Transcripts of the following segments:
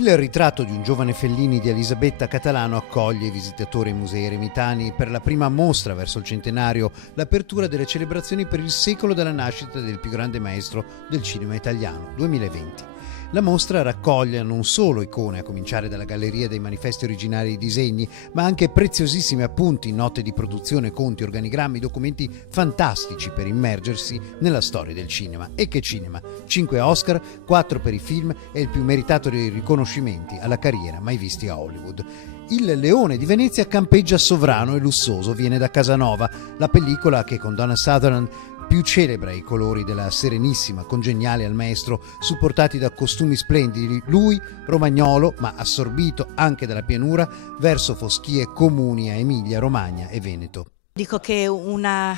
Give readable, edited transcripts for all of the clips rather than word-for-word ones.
Il ritratto di un giovane Fellini di Elisabetta Catalano accoglie i visitatori ai musei eremitani per la prima mostra verso il centenario, l'apertura delle celebrazioni per il secolo della nascita del più grande maestro del cinema italiano, 2020. La mostra raccoglie non solo icone, a cominciare dalla galleria dei manifesti originari di disegni, ma anche preziosissimi appunti, note di produzione, conti, organigrammi, documenti fantastici per immergersi nella storia del cinema. E che cinema! 5 Oscar, 4 per i film e il più meritato dei riconoscimenti alla carriera mai visti a Hollywood. Il Leone di Venezia campeggia sovrano e lussuoso, viene da Casanova, la pellicola che con Donna Sutherland più celebra i colori della Serenissima, congeniale al maestro, supportati da costumi splendidi, lui romagnolo ma assorbito anche dalla pianura verso foschie comuni a Emilia, Romagna e Veneto. Dico che una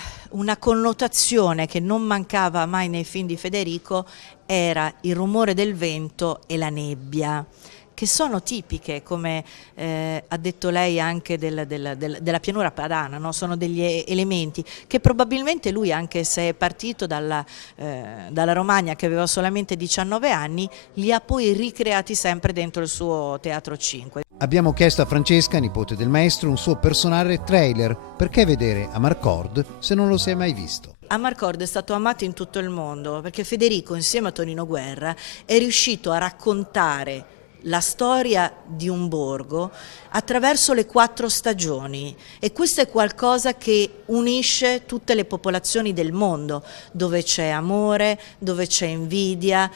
connotazione che non mancava mai nei film di Federico era il rumore del vento e la nebbia, che sono tipiche, come ha detto lei, anche della pianura padana, no? Sono degli elementi che probabilmente lui, anche se è partito dalla Romagna che aveva solamente 19 anni, li ha poi ricreati sempre dentro il suo Teatro 5. Abbiamo chiesto a Francesca, nipote del maestro, un suo personale trailer. Perché vedere Amarcord se non lo si è mai visto? Amarcord è stato amato in tutto il mondo perché Federico, insieme a Tonino Guerra, è riuscito a raccontare la storia di un borgo attraverso le 4 stagioni, e questo è qualcosa che unisce tutte le popolazioni del mondo, dove c'è amore, dove c'è invidia,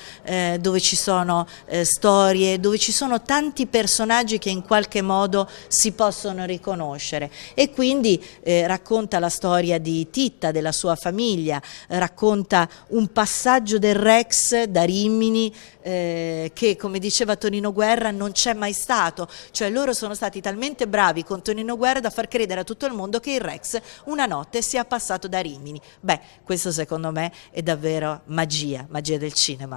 dove ci sono storie, dove ci sono tanti personaggi che in qualche modo si possono riconoscere, e quindi racconta la storia di Titta, della sua famiglia, racconta un passaggio del Rex da Rimini che, come diceva Tonino Guerra, non c'è mai stato, cioè loro sono stati talmente bravi con Tonino Guerra da far credere a tutto il mondo che il Rex una notte sia passato da Rimini. Beh, questo secondo me è davvero magia del cinema.